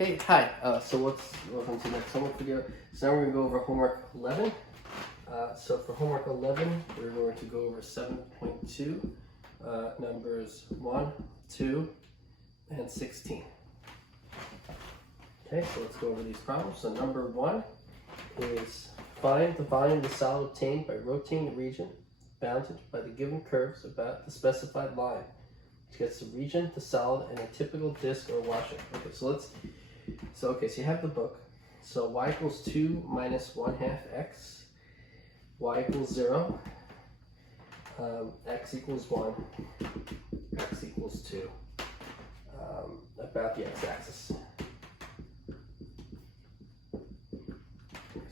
Hey, hi. Welcome to the next homework video. So now we're going to go over homework 11. So for homework 11, we're going to go over 7.2, numbers 1, 2, and 16. Okay, so let's go over these problems. So number 1 is find the volume of the solid obtained by rotating the region bounded by the given curves about the specified line. It gets the region, the solid, and a typical disk or washer. Okay, so you have the book. So y equals 2 minus 1/2 x, y equals 0, x equals 1, x equals 2, about the x-axis.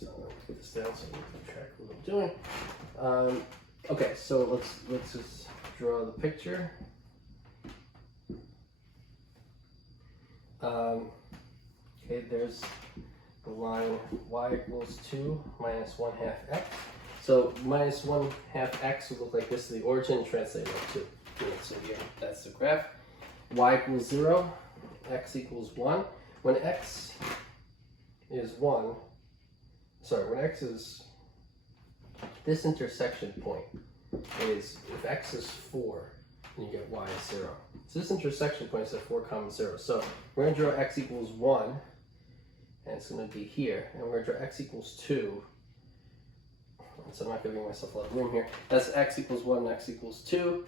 So I'm going to put this down so we can track what I'm doing. Okay, so let's just draw the picture. Okay, there's the line y equals 2 minus 1/2 x. So minus 1/2 x would look like this, the origin, translate like 2. So here, that's the graph. Y equals 0, x equals 1. When x is 1, when x is, this intersection point is, if x is 4, and you get y is 0. So this intersection point is at 4, 0. So we're going to draw x equals 1, and it's going to be here. And we're going to draw x equals 2. So I'm not giving myself a lot of room here. That's x equals 1 and x equals 2.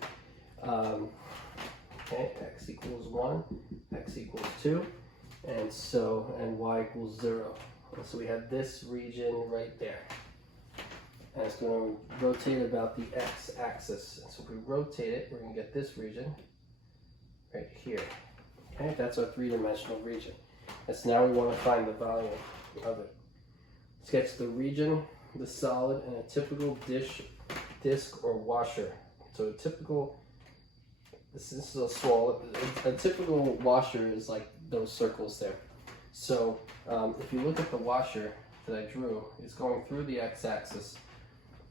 Okay, x equals 1, x equals 2. And y equals 0. And so we have this region right there. And it's going to rotate about the x-axis. So if we rotate it, we're going to get this region right here. Okay, that's our three-dimensional region. And so now we want to find the volume of it. Sketch the region, the solid, and a typical disc or washer. So a typical, this is a small, a typical washer is like those circles there. So if you look at the washer that I drew, it's going through the x-axis.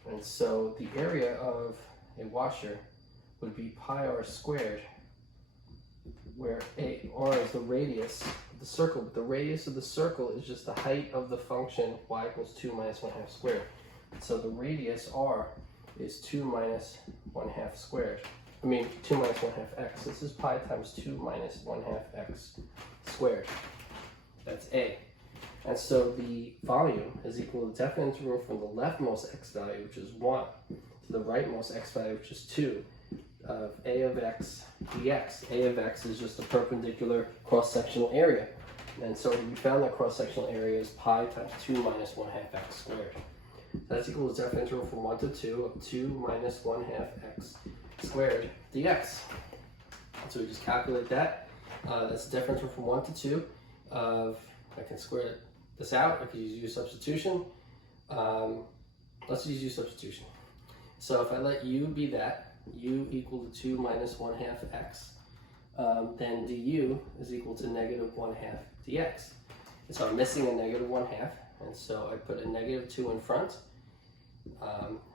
And so the area of a washer would be pi r squared, where r is the radius of the circle, but the radius of the circle is just the height of the function y equals 2 minus 1/2 squared. So the radius r is 2 minus 1/2 squared. 2 minus 1/2 x. This is pi times 2 minus 1/2 x squared. That's a. And so the volume is equal to the definite integral from the leftmost x value, which is 1, to the rightmost x value, which is 2, of a of x dx. A of x is just a perpendicular cross-sectional area. And so we found that cross-sectional area is pi times 2 minus 1/2 x squared. That's equal to the definite integral from 1 to 2 of 2 minus 1/2 x squared dx. So we just calculate that. That's the differential from 1 to 2 of, I can square this out, I could use substitution. Let's just use substitution. So if I let u be that, u equal to 2 minus 1/2 x, then du is equal to negative 1/2 dx. And so I'm missing a negative 1/2, and so I put a negative 2 in front.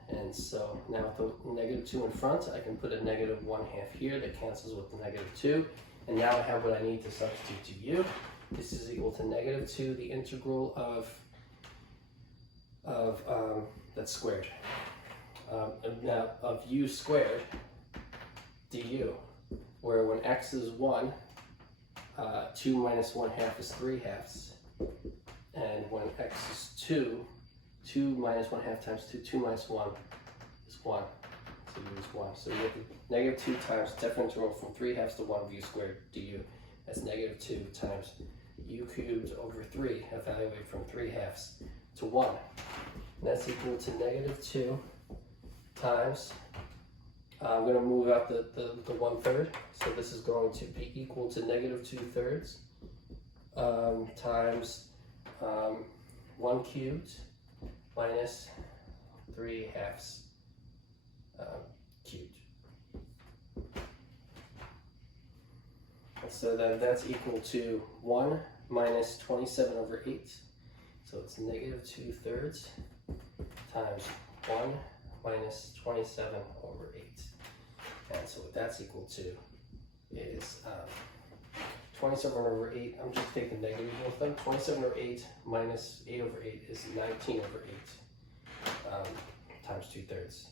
And so now with the negative 2 in front, I can put a negative 1/2 here that cancels with the negative 2. And now I have what I need to substitute to u. This is equal to negative 2, the integral of that's squared. Now of u squared du, where when x is 1, 2 minus 1/2 is 3/2. And when x is 2, 2 minus 1/2 times 2, 2 minus 1 is 1. So u is 1. So we get the negative 2 times definite integral from 3/2 to 1 of u squared du. That's negative 2 times u cubed over 3, evaluate from 3/2 to 1. And that's equal to negative 2 times, I'm going to move out the 1/3, so this is going to be equal to negative 2/3 times 1 cubed minus 3/2 cubed. So that's equal to 1 minus 27 over 8. So it's negative 2/3 times 1 minus 27 over 8. And so what that's equal to is 27 over 8, I'm just taking the negative of them. 27 over 8 minus 8 over 8 is 19 over 8 times 2/3.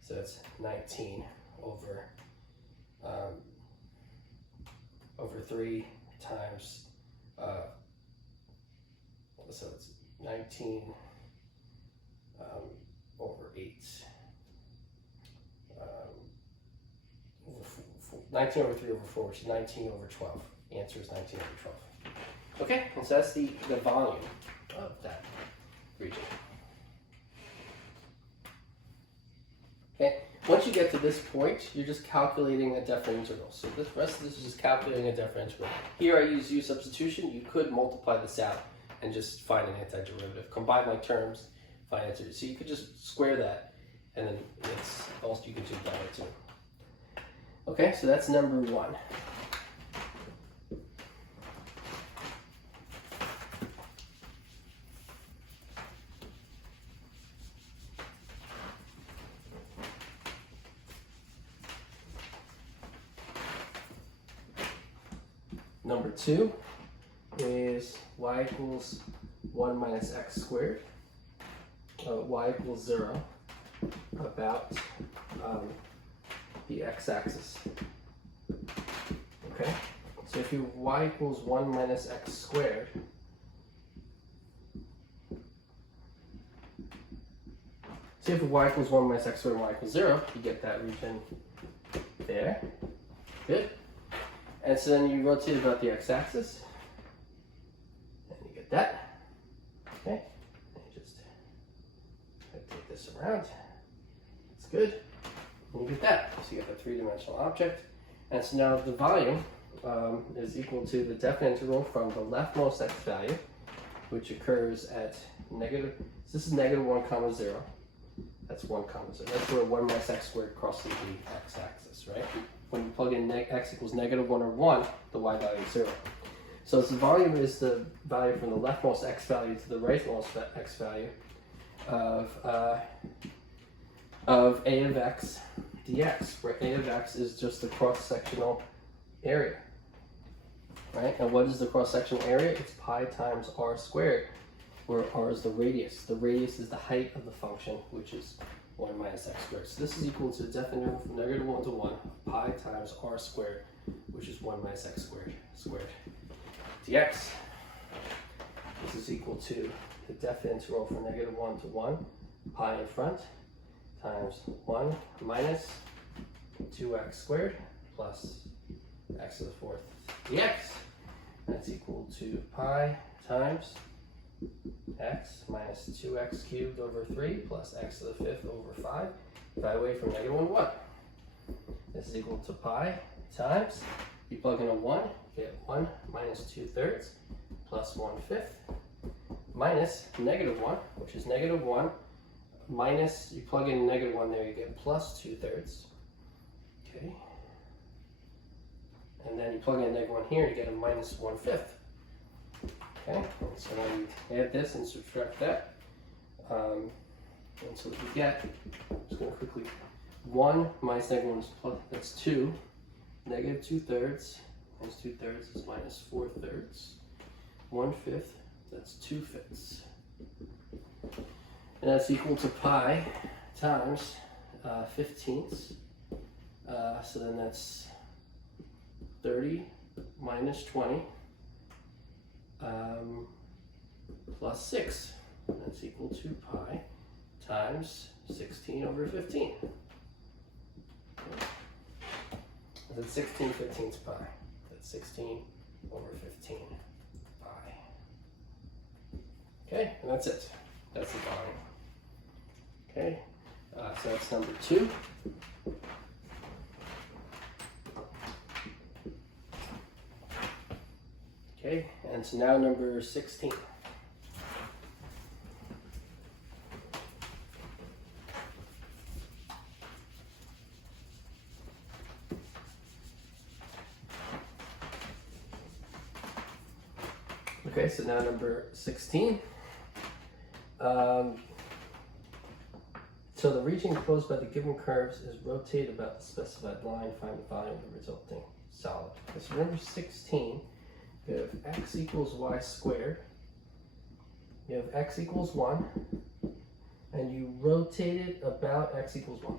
So that's 19 over 3 times, so it's 19 over 8. 19 over 3 over 4, which is 19 over 12. The answer is 19 over 12. Okay, and so that's the volume of that region. Okay, once you get to this point, you're just calculating a definite integral. So the rest of this is just calculating a definite integral. Here I use U substitution. You could multiply this out and just find an antiderivative. Combine my terms, find an antiderivative. So you could just square that, and then it's also you can do that way too. Okay, so that's number 1. Number 2 is y equals 1 minus x squared. Y equals 0 about the x-axis. Okay, so if you y equals 1 minus x squared, so if y equals 1 minus x squared and y equals 0, you get that region there. Good. And so then you rotate about the x-axis, and you get that. Okay, and you just take this around. It's good. And you get that. So you get a 3-dimensional object. And so now the volume is equal to the definite integral from the leftmost x value, which occurs at negative, so this is negative 1 comma 0. That's 1 comma 0. That's where 1 minus x squared crosses the x-axis, right? When you plug in x equals negative 1 or 1, the y value is 0. So the volume is the value from the leftmost x value to the rightmost x value of a of x dx, where a of x is just the cross-sectional area, right? And what is the cross-sectional area? It's pi times r squared, where r is the radius. The radius is the height of the function, which is 1 minus x squared. So this is equal to the definite integral from negative 1 to 1 of pi times r squared, which is 1 minus x squared dx. This is equal to the definite integral from negative 1 to 1, pi in front, times 1 minus 2x squared plus x to the 4th dx. That's equal to pi times x minus 2x cubed over 3 plus x to the 5th over 5, evaluate from negative 1 to 1. This is equal to pi times, you plug in a 1, you get 1 minus 2/3 plus 1/5 minus negative 1, which is negative 1 minus, you plug in negative 1 there, you get plus 2/3. Okay. And then you plug in negative 1 here, you get a minus 1/5. Okay, so now you add this and subtract that. And so what you get, I'm just going to quickly, 1 minus negative 1 is plus, that's 2. Negative 2/3 minus 2/3 is minus 4/3. 1/5, that's 2/5. And that's equal to pi times 15ths. So then that's 30 minus 20 plus 6. And that's equal to pi times 16 over 15. That's 16/15 pi. That's 16 over 15 pi. Okay, and that's it. That's the volume. Okay, so that's number 2. Okay, and so now number 16. Okay, so now number 16. So the region enclosed by the given curves is rotate about the specified line, find the volume of the resulting solid. Okay, so number 16 you have x equals y squared, you have x equals 1, and you rotate it about x equals 1.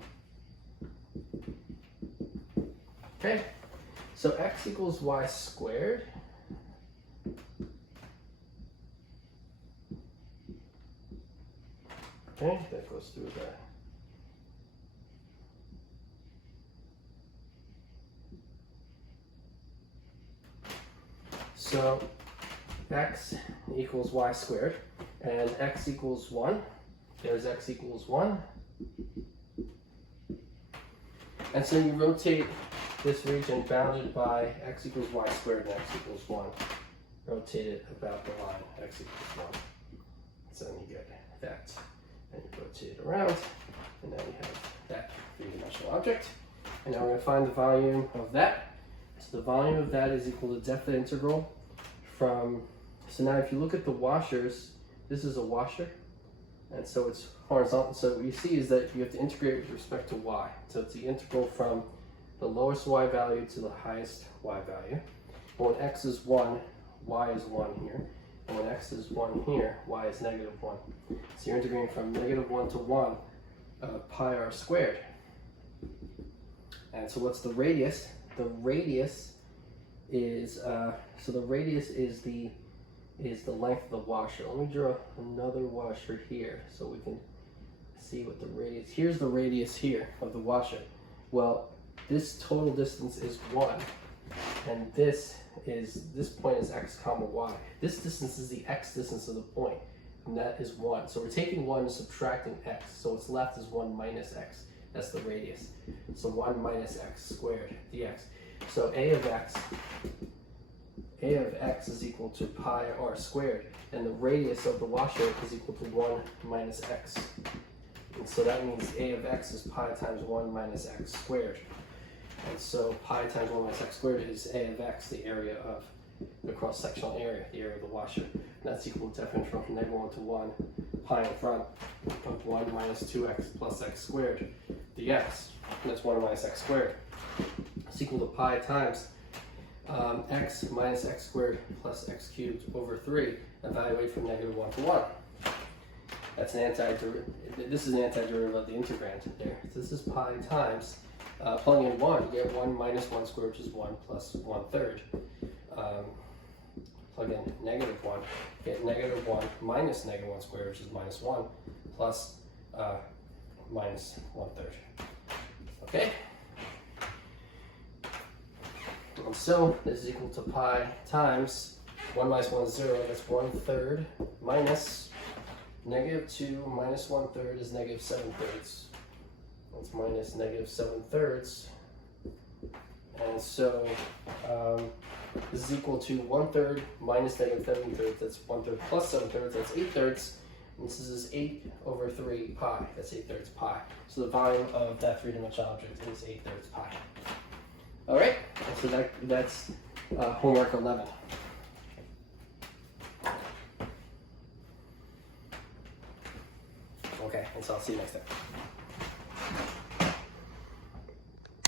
Okay, so x equals y squared. Okay, that goes through that. So x equals y squared, and x equals 1. There's x equals 1. And so you rotate this region bounded by x equals y squared and x equals 1. Rotate it about the line x equals 1. So then you get that. And you rotate it around, and now you have that three-dimensional object. And now we're going to find the volume of that. So the volume of that is equal to definite integral from, so now if you look at the washers, this is a washer, and so it's horizontal. So what you see is that you have to integrate with respect to y. So it's the integral from the lowest y value to the highest y value. And when x is 1, y is 1 here. And when x is 1 here, y is negative 1. So you're integrating from negative 1 to 1 pi r squared. And so what's the radius? The radius is, so the radius is the length of the washer. Let me draw another washer here so we can see what the radius, here's the radius here of the washer. Well, this total distance is 1, and this point is x comma y. This distance is the x distance of the point, and that is 1. So we're taking 1 and subtracting x, so what's left is 1 minus x. That's the radius. So 1 minus x squared dx. So a of x is equal to pi r squared, and the radius of the washer is equal to 1 minus x. And so that means a of x is pi times 1 minus x squared. And so pi times 1 minus x squared is a of x, the area of the cross-sectional area, the area of the washer. And that's equal to definite integral from negative 1 to 1, pi in front of 1 minus 2x plus x squared dx. And that's 1 minus x squared. It's equal to pi times x minus x squared plus x cubed over 3, evaluate from negative 1 to 1. That's an this is an antiderivative of the integrand there. So this is pi times, plugging in 1, you get 1 minus 1 squared, which is 1 plus 1/3. Plug in negative 1, get negative 1 minus negative 1 squared, which is minus 1, plus minus 1/3. Okay? And so this is equal to pi times 1 minus 1 is 0, that's 1/3, minus negative 2 minus 1/3 is negative 7/3. That's minus negative 7/3. And so this is equal to 1/3 minus negative 7/3, that's 1/3 plus 7/3, that's 8/3. And this is 8 over 3 pi, that's 8/3 pi. So the volume of that three-dimensional object is 8/3 pi. All right, so that's homework 11. Okay, and so I'll see you next time.